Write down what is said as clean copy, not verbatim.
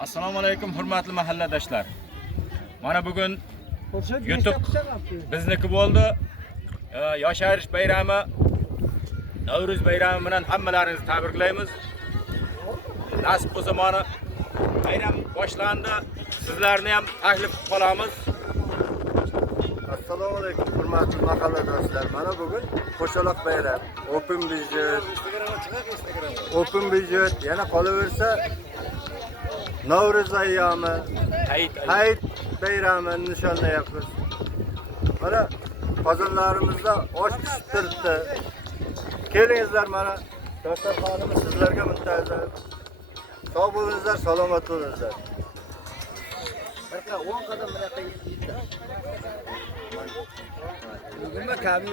Assalomu alaykum hurmatli mahalladoshlar. Mana bugun YouTube bizniki bo'ldi. Yosharish bayrami, Navruz bayrami bilan hammalaringizni tabriklaymiz. Nasib bo'lsa mana bayram boshlandi. Sizlarni ham taklif qilamiz. Assalomu alaykum hurmatli mahalladoshlar. Mana bugun qo'shaloq bayram, open budget, yana qolaversa Navruz ayyomi, Hayit bayrami nishonlayapmiz. Mana qozonlarimizda osh pishib turibdi. Kelingizlar, mana dasturxonimiz sizlarga muntazir. Sog' bo'lingizlar, salomat bo'lingizlar. Marka 10 qadam buyoqqa yetdi. Nima kabi?